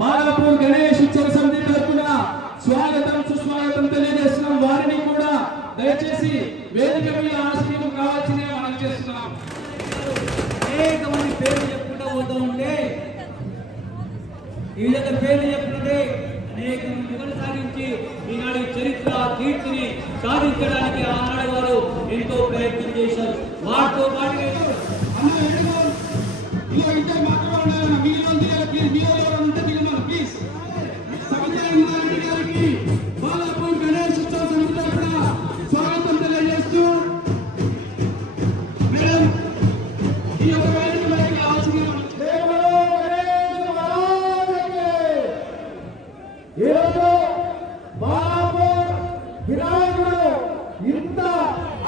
బాలాపూర్ గణేష్ ఉత్సవ సమితి తరఫున స్వాగతం సుస్వాగతం తెలియజేస్తున్నాం. వారిని కూడా దయచేసి వేదిక మీద ఆశీర్వాదం కావాల్సిందిగా మనం చేస్తున్నాం. అనేక మంది పేర్లు చెప్పుకుంటూ పోతూ ఉంటే ఈ విధంగా పేర్లు చెప్పుకుంటే అనేక మంది కొనసాగించి ఈనాడు చరిత్ర కీర్తిని సాధించడానికి ఆనాడు వారు ఎంతో ప్రయత్నం చేశారు. వాటితో పాటు బాలాపూర్ గణేష్ ఉత్సవ సమితి తరఫున స్వాగతం తెలియజేస్తూ ఈ యొక్క ఈరోజు బాలాపూర్ వినాయకుడు ఇంత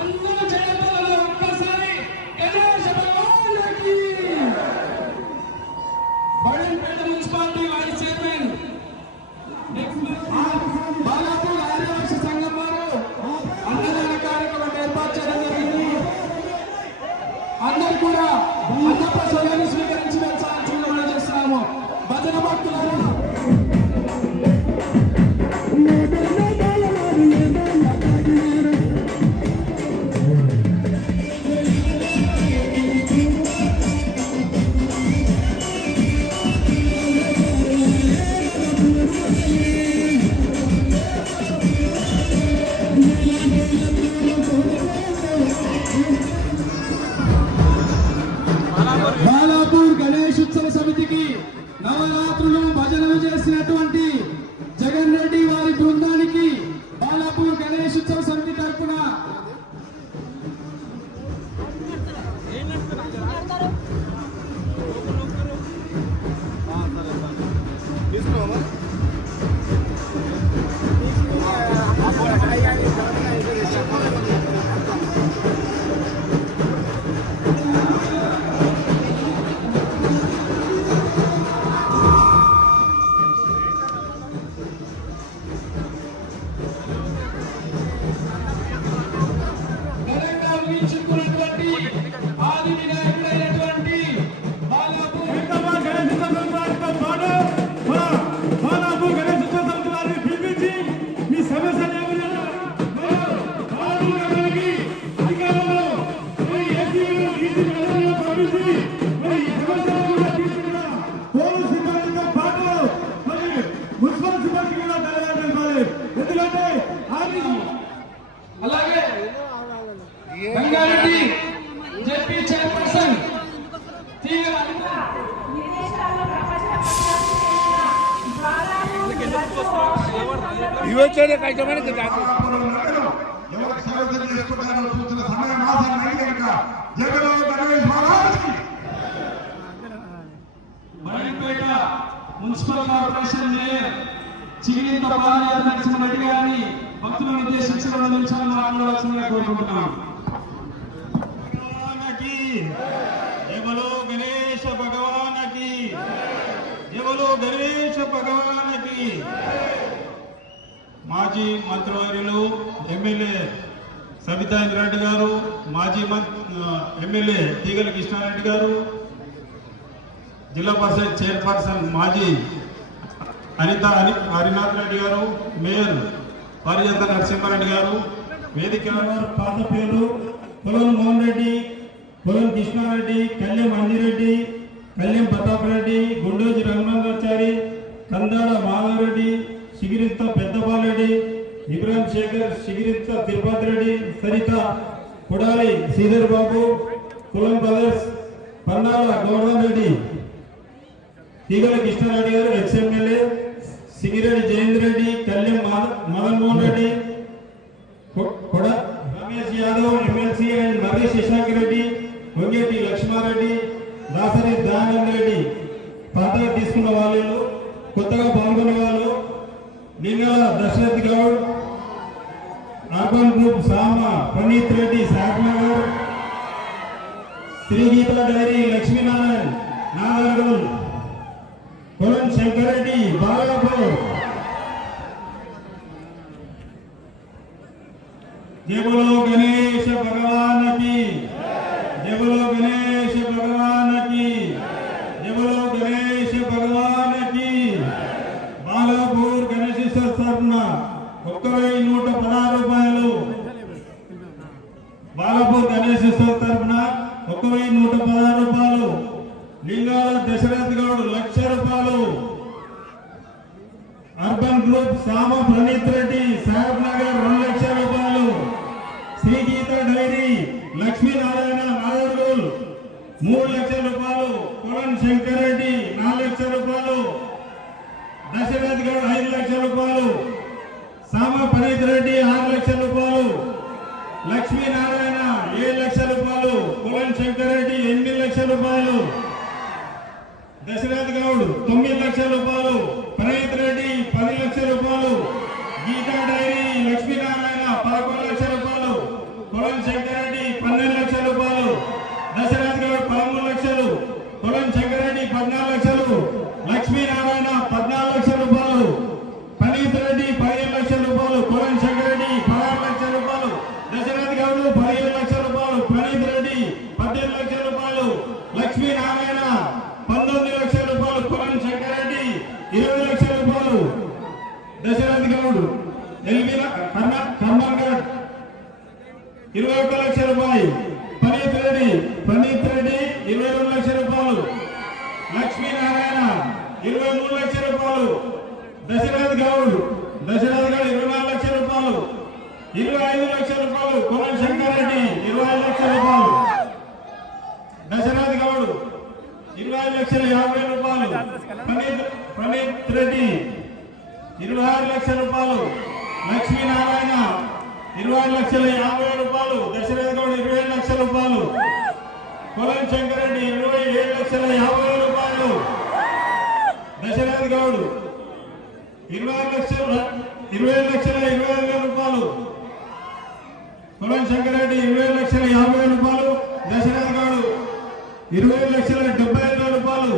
అందరూ చేయడంలో ఒక్కసారి గణేష్ భగవానుడికి బళ్ళంపేట మున్సిపాలిటీ వైస్ చైర్మన్ బాలాపూర్ ఆదివాసీ సంఘం వారు అన్నదాన కార్యక్రమం ఏర్పాటు చేయడం జరిగింది. అందరూ కూడా అన్నప్రసాదాన్ని స్వీకరించవలసిందిగా మనం చేస్తున్నాము. భజన భక్తులను బాలాపూర్ గణేష్ ఉత్సవ సమితికి నవరాత్రులు భజనలు చేసినటువంటి జగన్ రెడ్డి వారి బృందానికి బాలాపూర్ గణేష్ ఉత్సవ సమితి తరఫున ఆది వినాయకుడైనటువంటి బాలాపూర్ గణేష్ ఉత్సవ సమితి వారిని పిలిపించి మీ సమస్యలు ఏమైనా అధికారంలో భావించి మరి సమస్యలు కూడా తీసుకున్న పోలీసు సిబ్బందితో పాటు మరి మున్సిపల్ సిబ్బంది కూడా ధన్యవాదాలు. ఎందుకంటే అలాగే Rangareddy ZP chairperson Badangpet municipal corporation mayor Chigirintha Balaiah Narasimhareddy గారిని భక్తులను ఉద్దేశించిన నిమిషాలు మాట్లాడాల్సిందిగా కోరుకుంటున్నాం. बोलो गणेश भगवान की जय, बोलो गणेश भगवान की। మాజీ మంత్రివర్యులు ఎమ్మెల్యే సబితా ఇంద్రారెడ్డి గారు, మాజీ ఎమ్మెల్యే తీగల కృష్ణారెడ్డి గారు, జిల్లా పరిషత్ చైర్పర్సన్ మాజీ అనిత హరినాథ్ రెడ్డి గారు, మేయర్ పారిజాత నరసింహారెడ్డి గారు, వేదిక పాత పేరు పొలం మోహన్ రెడ్డి, పొలం కృష్ణారెడ్డి, కళ్యాణ్ మంజిరెడ్డి, కళ్యాణ్ ప్రతాప్ రెడ్డి, గుండోజీ రఘునాథాచారి, కందాడ మాధవరెడ్డి, సిగిరింత పెద్దపాలరెడ్డి, ఇబ్రాహిం శేఖర్, సిగిరింత తిరుపతి రెడ్డి, సరిత కొడాలి శ్రీధర్ బాబు, కులం బ్రదర్స్, పన్నాల గౌరవ్ రెడ్డి, తీగల కృష్ణారెడ్డి గారు ex MLA, Sigireddy Jayendra Reddy, Kalyan Madan Mohan Reddy, Ramesh Yadav MLC and Naresh Shashank Reddy, Vangeti Lakshma Reddy, Dasari Dayananda Reddy. పాతగా తీసుకున్న వాళ్ళు, కొత్తగా పాల్గొన్న వాళ్ళు Lingala Dasarath Goud, urban group Sama Praneeth Reddy Shakhanagar, Srigeetha dairy Lakshminarayana Nagargal, Polam Shankar Reddy Balapur. जय बोलो गणेश भगवान की, जय बोलो गणेश भगवान की, जय बोलो गणेश भगवान की। తరఫున 1,116 రూపాయలు, బాలాపూర్ గణేష్ ఉత్సవ్ తరఫున 1,116 రూపాయలు, లింగాల దశరథ్ గౌడ్ 1,00,000 రూపాయలు, అర్బన్ గ్రూప్ సామ ప్రణీత్ రెడ్డి సాహెబ్ నగర్ 2,00,000 రూపాయలు, శ్రీ గీత డైరీ లక్ష్మీనారాయణ నాగర్గోల్ 3,00,000 రూపాయలు, కొలన్ శంకర్ రెడ్డి 4,00,000 రూపాయలు, దశరథ్ గౌడ్ 5,00,000 రూపాయలు, సామ ప్రణీత్ రెడ్డి 6,00,000 రూపాయలు, లక్ష్మీనారాయణ 7,00,000 రూపాయలు, కొలన్ శంకర్ రెడ్డి 8,00,000 రూపాయలు, దశరథ్ గౌడ్ 9,00,000 రూపాయలు, ప్రణీత్ రెడ్డి 10,00,000 రూపాయలు, గీతా డైరీ లక్ష్మీనారాయణ 11,00,000 రూపాయలు, కొలన్ శంకర్ రెడ్డి 12,00,000 రూపాయలు, దశరథ్ గౌడ్ 13,00,000, కొలన్ శంకర్ రెడ్డి 14,00,000, లక్ష్మీనారాయణ 14,00,000 రూపాయలు, ప్రణీత్ రెడ్డి 15,00,000 రూపాయలు, కొలన్ శంకర్ రెడ్డి 16,00,000 రూపాయలు, దశరథ్ గౌడ్ 15,00,000 రూపాయలు, ప్రణీత్ రెడ్డి 18,00,000 రూపాయలు, లక్ష్మీనారాయణ 19,00,000 రూపాయలు, కొలన్ శంకర్ రెడ్డి 20,00,000 రూపాయలు, దశరథ్ గౌడ్ కర్మన్ గఢ్ 21,00,000 రూపాయలు, ప్రణీత్ రెడ్డి 22,00,000 రూపాయలు, లక్ష్మీనారాయణ 23,00,000 రూపాయలు, దశరథ్ గౌడ్ 24,00,000 రూపాయలు, 25,00,000 రూపాయలు, కొలన్ శంకర్ రెడ్డి 25,00,000 రూపాయలు, దశరథ్ గౌడ్ 20,50,000 రూపాయలు, ప్రణీత్ రెడ్డి 26,00,000 రూపాయలు, లక్ష్మీనారాయణ 20,50,000 రూపాయలు, దశరథ్ గౌడ్ 20,00,000 రూపాయలు, కొలన్ శంకర్ రెడ్డి 27,50,000 రూపాయలు, దశరథ్ గౌడ్ 20,20,20,000 రూపాయలు, కొలన్ శంకర్ రెడ్డి 20,50,000 రూపాయలు, దశరథ్ గౌడ్ 20,75,000 రూపాయలు,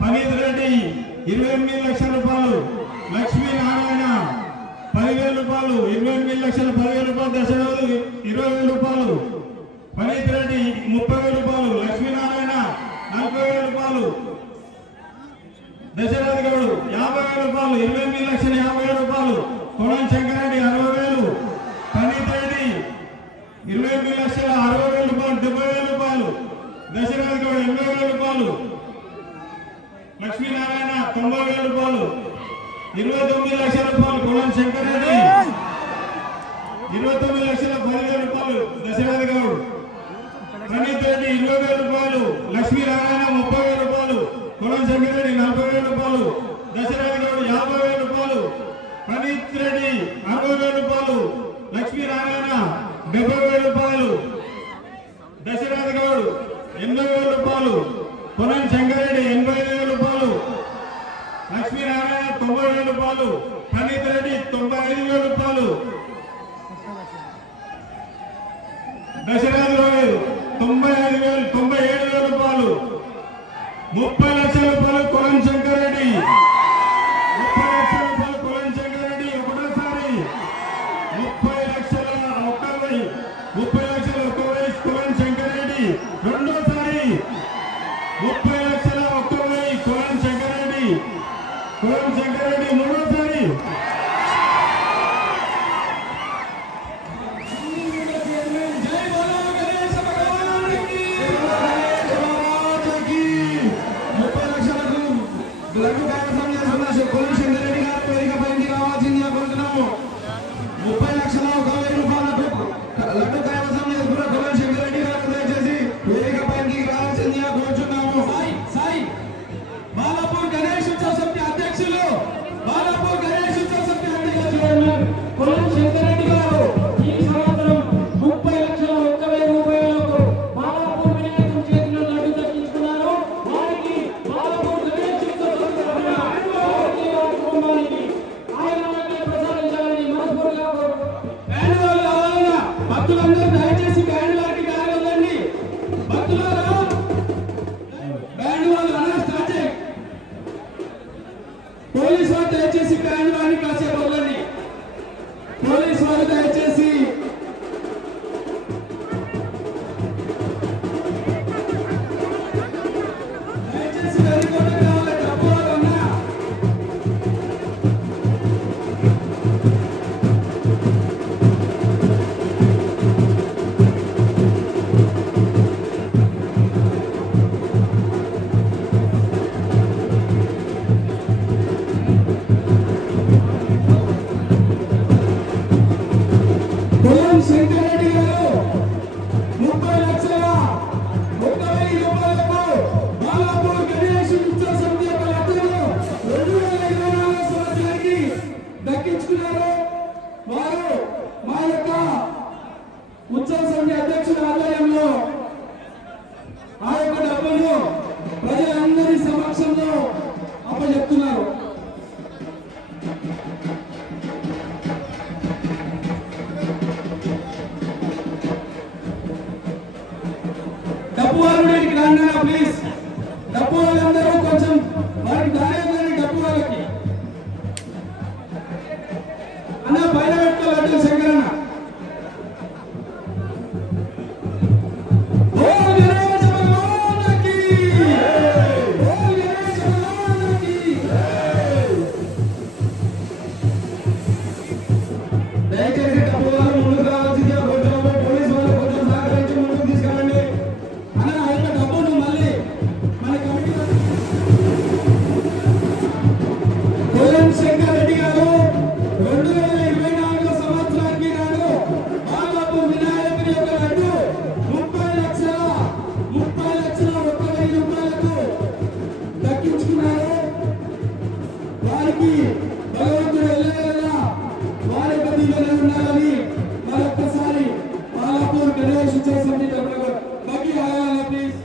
ప్రణీత్ రెడ్డి 28,00,000 రూపాయలు, లక్ష్మీనారాయణ 10,000 రూపాయలు, 28,10,000 రూపాయలు, దశరథ్ 20,000 రూపాయలు, ప్రణీత్ రెడ్డి 30,000 రూపాయలు, లక్ష్మీనారాయణ 40,000 రూపాయలు, దశరథ్ గౌడ్ 50,000 రూపాయలు, 28,50,000 రూపాయలు, కొలన్ శంకర్ రెడ్డి 60,000, ప్రణీత్ రెడ్డి 28,60,000 రూపాయలు, 70,000 రూపాయలు, దశరథ్ గౌడ్ 80,000 రూపాయలు, లక్ష్మీనారాయణ 90,000 రూపాయలు, 29,00,000 రూపాయలు, కొలన్ శంకర్ రెడ్డి 29,10,000 రూపాయలు, దశరథ్ గౌడ్, ప్రణీత్ రెడ్డి 20,000 రూపాయలు, లక్ష్మీనారాయణ 30,000 రూపాయలు, కొలన్ శంకర్ రెడ్డి 40,000 రూపాయలు, దశరథ్ గౌడ్ 50,000 రూపాయలు, ప్రణీత్ రెడ్డి 60,000 రూపాయలు, లక్ష్మీనారాయణ 70,000 రూపాయలు, దశరథ్ గౌడ్ 80,000 రూపాయలు, కొలన్ శంకర్ రెడ్డి 80,000 రూపాయలు, లక్ష్మీనారాయణ 90,000 రూపాయలు, ప్రణీత్ రెడ్డి 95,000 రూపాయలు, దశరథ్ గౌడ్ 97,000 రూపాయలు, 30,00,000 రూపాయలు, కొలన్ శంకర్ రెడ్డి 30,00,000 రూపాయలు, కొలన్ శంకర్ రెడ్డి ఒకటోసారి 30,00,000 ఒక్క వయసు, కొలన్ శంకర్ రెడ్డి రెండోసారి 30,00,000 ఒక్క వయసు, కొలన్ శంకర్ రెడ్డి మూడోసారి, జై బోలో గణేశ భగవానికి 30,00,000కు అన్న ప్లీజ్, డబ్బు వాళ్ళందరూ కొంచెం వారికి దాని డబ్బు వాళ్ళకి అన్న పైన పెట్టుకోవాలి శంకరన్న. దయచేసి డబ్బు వాళ్ళు ముందుకు రావాల్సిందిగా కోరుతున్నాము. పోలీసు వాళ్ళు కొంచెం సహకరించి ముందుకు తీసుకెళ్ళండి. అన్న ఆ యొక్క డబ్బును మళ్ళీ మన కమిటీ కోలం శంకర్ రెడ్డి గారు 2024 సంవత్సరానికి నాడు బాలాపూర్ వినాయకుని యొక్క లడ్డు 30 లక్షల 1,00,000 రూపాయలకు దక్కించుకున్నారు. వారికి భగవంతుడు ఎల్లవేళలా వారి గదిలోనే ఉండాలని మరొక్కసారి బాలాపూర్ గణేష్ ఉత్సవ సమితి తరపున బగ్గి ఆగాలి ప్లీజ్.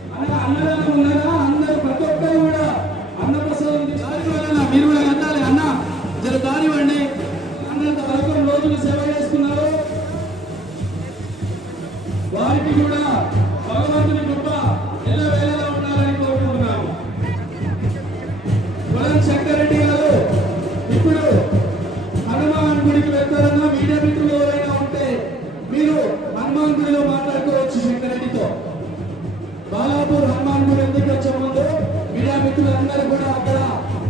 అన్నదానం ఉన్నారా? అందరూ ప్రతి ఒక్కరు కూడా అన్నప్రసాదం తీసుకుని మీరు కూడా అందాలి. అన్న జర దానివ్వండి. అన్నంత వరకు రోజులు సేవ చేసుకున్నారు. వారికి కూడా భగవంతుని కృప ఎల్లవేళలా ఉండాలని కోరుకుంటున్నాము. కోలం శంకర్ రెడ్డి గారు ఇప్పుడు హనుమాన్ గుడికి వెళ్తారన్నా మీడియా మిత్రులు ఎవరైనా ఉంటే మీరు హనుమాన్ గుడిలో మాట్లాడుకోవచ్చు శంకరెడ్డితో. బాలాపూర్ హనుమాన్ గుడి ఎందుకు వచ్చే ముందు మీడియా మిత్రులందరూ కూడా అక్కడ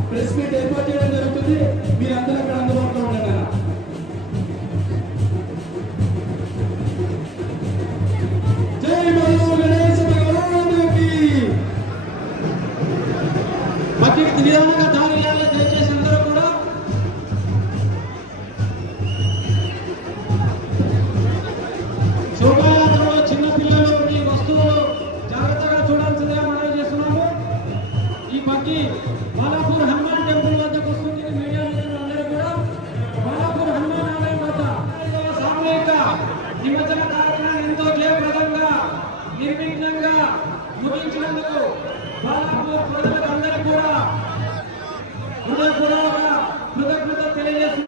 ప్రెస్ మీట్ ఏర్పాటు చేయడం జరుగుతుంది. మీరందరూ అక్కడ అందుబాటులో ఉండండి అన్న. జై బలో గణేశ భగవానుకి. బకెట్ నిదానంగా తాగిలాగా దయచేసి అందరూ కూడా శోభాయాత్రలో చిన్న పిల్లలు ఈ వస్తువులు జాగ్రత్తగా చూడాల్సిందిగా మనం చేస్తున్నాము. ఈ బగ్గి బాలాపూర్ హనుమాన్ టెంపుల్ వద్దకు వస్తుంది. మీడియా మిత్రులందరూ కూడా బాలాపూర్ హనుమాన్ ఆలయం వద్ద సామూహిక నిమజ్జన కార్యక్రమాన్ని ఎంతో జయప్రదంగా నిర్విఘ్నంగా ముగించినందుకు బాలాపూర్ ప్రజలకు అందరికీ కూడా హృదయపూర్వక కృతజ్ఞతలు తెలియజేస్తున్నారు.